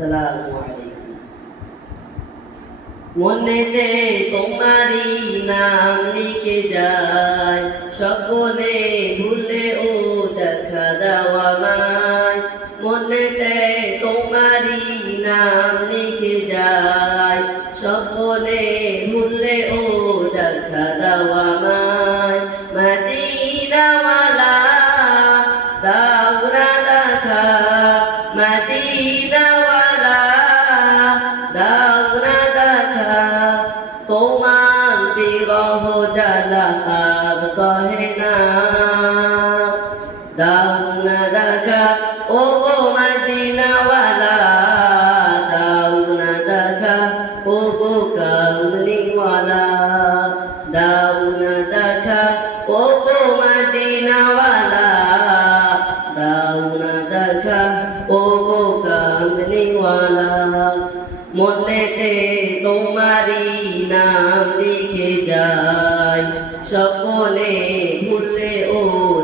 আসসালামু আলাইকুম। মনেতে তোমারই নাম লিখে যায়, স্বপ্নে ভুলে ও দেখা দাও আমায়। মনেতে তোমারই নাম লিখে যায়, স্বপ্নে ভুলে ও দেখা দাও আমায়। মদিনাওয়ালা দাও না দেখা, মদিনাওয়ালা দাও না দেখা, তোমার বিরহ জ্বালা আর সহে না। দাও না দেখা ও গো মদিনাওয়ালা, দাও না দেখা ও গো কামলিওয়ালা, দাও না দেখা ও গো মদিনাওয়ালা, দাও না দেখা ও গো কামলিওয়ালা। মনেতে তোমারই নাম লিখে যায়, স্বপ্নে ভুলে ও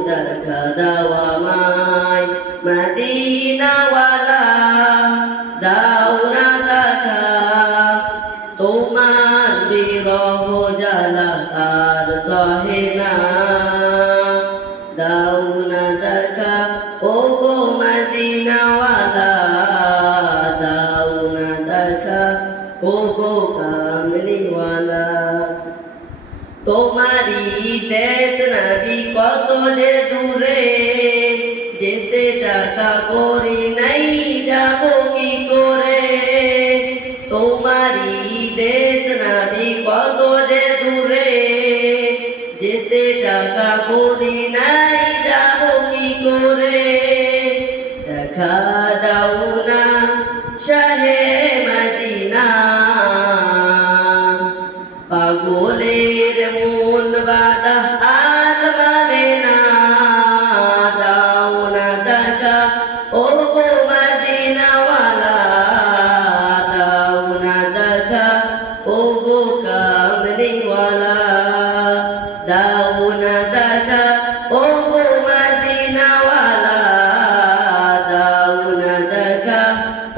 দেখা দাও আমায়। মদিনাওয়ালা দাও না দেখা, তোমার বিরহ জ্বালা আর সহে না। দাও না দেখা ও গো মদিনাওয়ালা, দাও না দেখা ও গো কামলিওয়ালা। তোমারি দেশ নবী কত যে দূরে, যেতে টাকা করি নাই যাব কি করে। তোমারি দেশ নবী কত যে দূরে, যেতে টাকা করি নাই যাব কি করে। দেখা দাও না শাহে মদিনা, পাগলের মন বাঁধা আর মানে না। দাও না দেখা ও গো মদিনাওয়ালা, দাও না দেখা ও গো কামলিওয়ালা, দাও না দেখা ও গো মদিনাওয়ালা, দাও না দেখা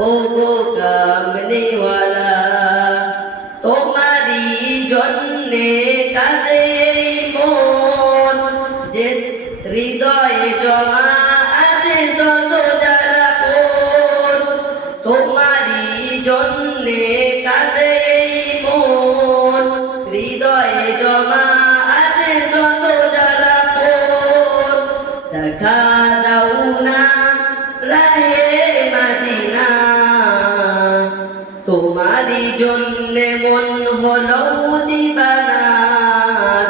ও গো কামলিওয়ালা। তোমারি জন্যে কাঁদে মন, যে হৃদয়ে জমা আছে শত জ্বালা কোন। তোমারি জন্যে কাঁদে মন, হৃদয়ে জমা আছে শত জ্বালা কোন। দেখা দাও না রাহে মদিনা, তোমারি জন্যে মন হলো দিবানা।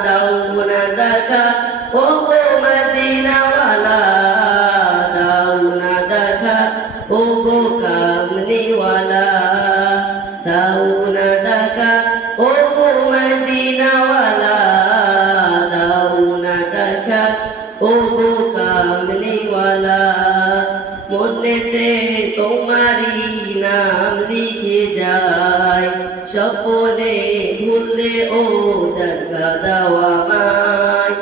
দাও না দেখা ও গো মদিনাওয়ালা, দাও না দেখা ও গো কামলিওয়ালা, দাও না দেখা ও গো মদিনাওয়ালা, দাও না দেখা ও গো কামলিওয়ালা। মনেতে তোমারি নাম লিখে যায়, স্বপ্নে ভুলে ও দেখা দাও আমায়।